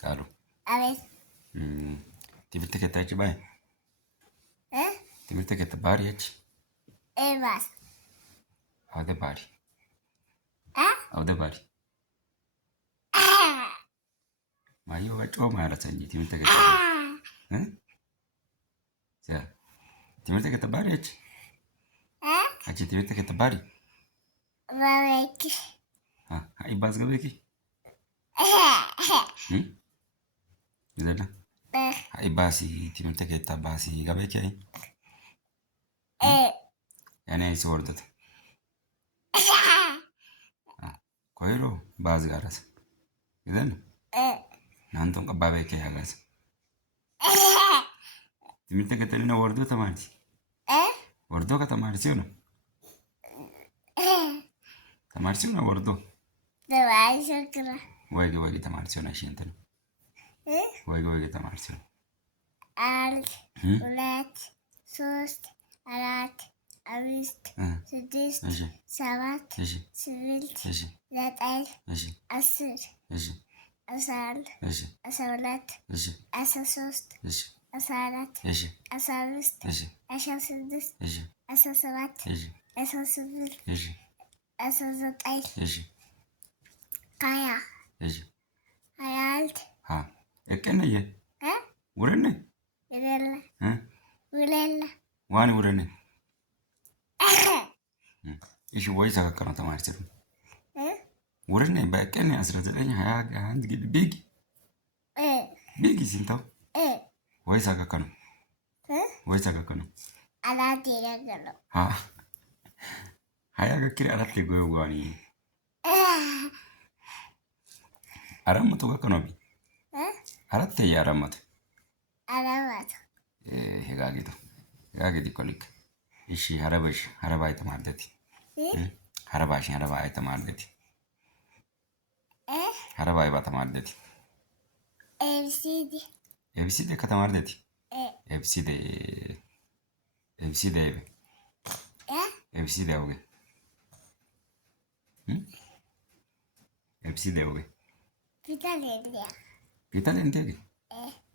Claro. A ver. Timirte que te bai. Timirte que te bari yachi. Evas. Avde bari. Avde bari. Mayo wacho mara sanyi timirte que te bari. Sea. Timirte que te bari yachi. Achi timirte que te bari. Babeki. Ibas gabeki. Zeda. Ibasi timirte que te basi gabeki ay. Yani ay sordata. Koiro baz garas. Zeda. Nanton kababeki hagas. Timirte que te lina wordo tamati. Wordo ka tamati uno. Tamati uno wordo. Давай, шокра. Wagi tamati uno shintan. Wagi tamati uno. አንድ ሁለት ሶስት አራት አምስት ስድስት ሰባት ስምንት ዘጠኝ 10 11 12 13 14 15 16 17 18 19 20 21 እቀነየ ውረነ ውለላ ዋን ውረነ እሺ ወይ ሳከከነ ተማሪ ስሩ ውረነ በቀን 19 20 21 ግድ ቢግ ሲንታው ወይ ሳከከነ አላት ይረገለው ሀያ ገክሪ አራት ጎዋኒ አራመቶ ገከኖቢ አራት ያራመቶ ሄጋጌት ኮሊክ እሺ ሀረባ አይተማርደቲ ሀረባ አይተማርደቲ ሀረባ አይተማርደቲ ኤብሲዴ ከተማርደቲ ኤብሲዴ አውጌ ፊታሌ እንዴ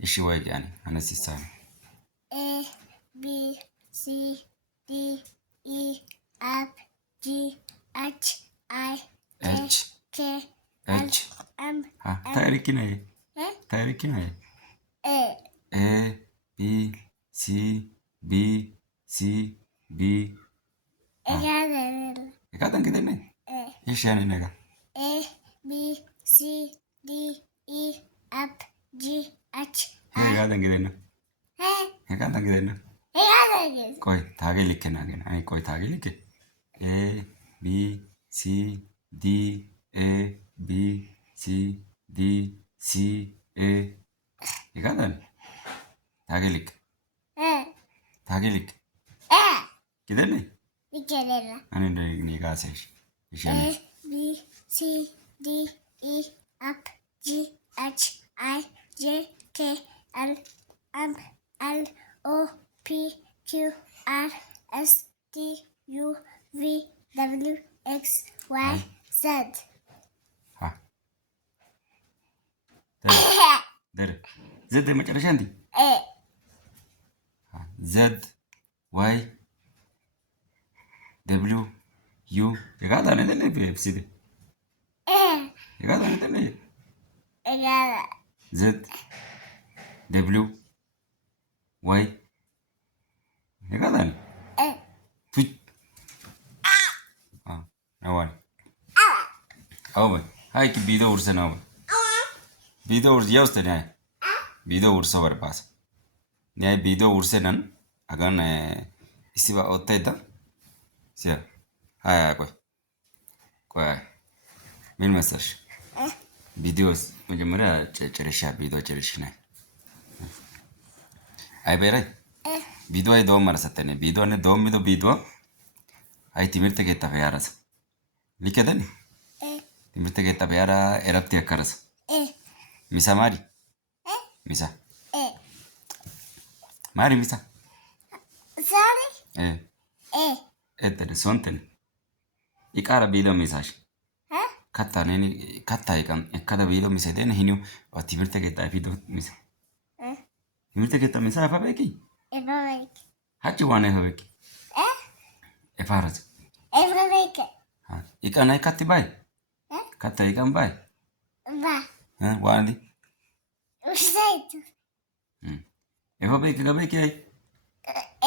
እሺ ወይ ያኔ አነሲሳ A B C D E F G H I J K L M ታሪክ ነይ A B C B C B ኤካተን ከደነ እሺ ያኔ ነጋ A B C D E F G H ኤካተን ከደነ ቆይ ታገሊክ ናገና አይ ቆይ ታገሊክ ኤ ቢ ሲ ዲ ኤ ቢ ሲ ዲ ሲ ኤ ይጋዳል ታገሊክ kidan ani ne ga sai shi A B C D E F G H I J K L M L O P Q R S T U V W X Y Z در زد መጨረሻ እንዴ Z Y W U የጋዳ ነው እንዴ በኤፍሲዲ የጋዳ ነው እንዴ Z W Y የጋዳ ነው ቱይ ነዋል አው ሃይ ኪ ቢዶ ውርሰናው ቢዶ ውርስ ያውስተና ቢዶ ውርሰ ወርባስ ኒያይ ቢዶ ውርሰናን አጋን ኢሲባ ኦቴዳ ሲያ ሃያ ቆይ ምን መሰለሽ ቪዲዮስ መጀመሪያ ጨርሻ ቪዲዮ ጨርሽና አይ በራይ ቪዲዮ አይ ዶም ማርሰተነ ቪዲዮ ነ ዶም ሚዶ ቪዲዮ አይ ትምህርት ከታ ፈያራስ ሊከደን ትምህርት ከታ ፈያራ ኤረፕቲ ያከረስ ሚሳ ማሪ ሚሳ ማሪ ሚሳ ዛሬ ኤተደ ሶንተን ይቃራ ቪዲዮ ሚሳሽ kattaa eqan ekkada biido misedeen hiniyo timirtte keettaa efiido misa. Timirtte keettaa misaa efa beekkii? Efa beekke. Hachchi waana efa beekkii? Efaarasa. Efa beekke. Iqan ay katti baay? Kattaa iqan baay? Ba. Waanidi? Usaitu. Efa beekke ga beekkii ay?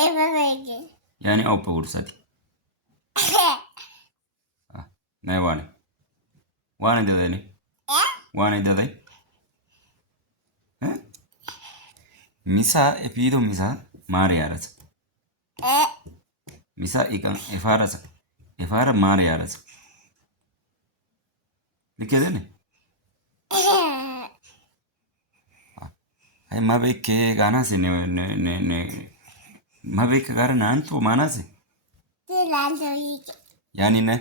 Efa beekke. Yaani awuppe wursati? Nay waane? Waane dadayni? Waane daday? Misaa efiido misaa maariyaarasa. Misaa iqan efaarasa. Efaara maariyaarasa. Likkeedene? Ay ma beekkee gaanaasi ma beekke gaara naantu maanaasi? Tilaalto hiike. Yaani ne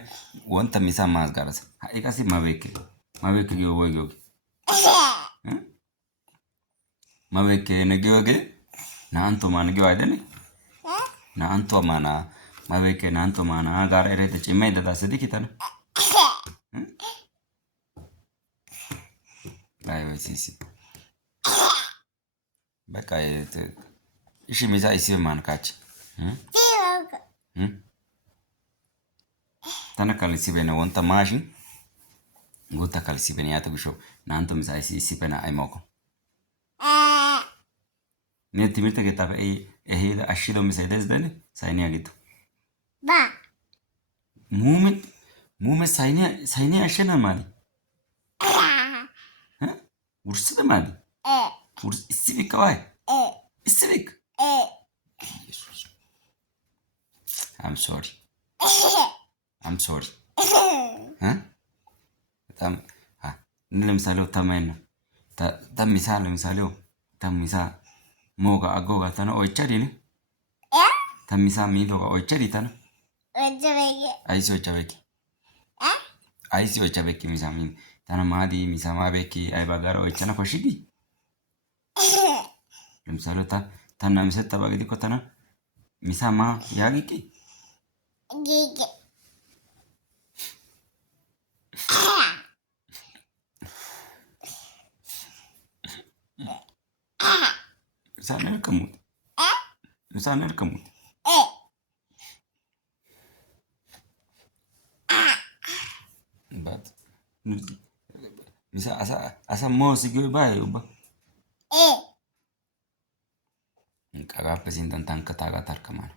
wanta misaa maas gaarasa. Ha'i qassi ma beekke. Ma beekke giyoo woy giyooge? Ma beekke ne giyooge naantu maana giyoo aydene? Naantu maana ma beekke naantu maana gaara ereete cimmee dadaase dikitana? Aywa sisi. Baka ishi misaa isibe maan kaachi. Tiiwaka. Tana kalisibe wanta maashin guuta kalisibe yaata bishoo naantu misaa isibe na ay moko. Ne timirte keettaa ehiida ashshido misay des dene sayniyaa giddo. Ba. Muume sayniyaa ashshena maali? Wursida maali? Isibikka waay? Isibik? I'm sorry. I'm sorry. በጣም ለምሳሌ ተማይና ተሚሳ ለምሳሌ ተሚሳ ሞጋ አጎጋ ተነ ኦቸዲኒ ተሚሳ ሚዶጋ ኦቸዲ ተነ አይሲ ኦቸበኪ አይሲ ኦቸበኪ ሚሳ ሚን ተነ ማዲ ሚሳ ማበኪ አይባጋራ ኦቸና ኮሽዲ ለምሳሌ ተና ሚሰጠ ባገዲ ኮተና ሚሳ ማ ያጊቂ ጊጊ Misaanel kamut. Misaanel kamut. But misa asa mosi gyo bae uba. Kagape sintan tanka taga tarkamana.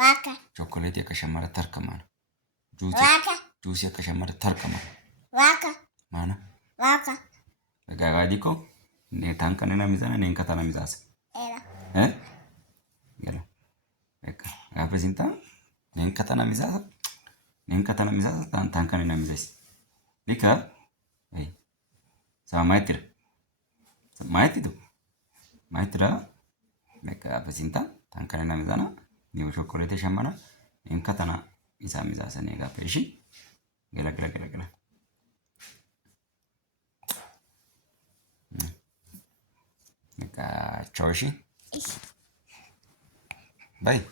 Waka. Chocolate ka shamara tarkamana. Waka. Juice ka shamara tarkamana. Waka. Mana? Waka. Gagadiko ne tanka nena misana ne nkata na misasa. Era. Gala. Eka. Gape sintan ne nkata na misasa. Ne nkata na misasa tanka nena misasi. Nika? Hey. Sama maitira. Maitidu. Maitira. Eka gape sintan tanka nena misana. Niyo chocolate shamana. Ne nkata na isa misasa ne gape ishi. Gala. Eka choshi. Bye.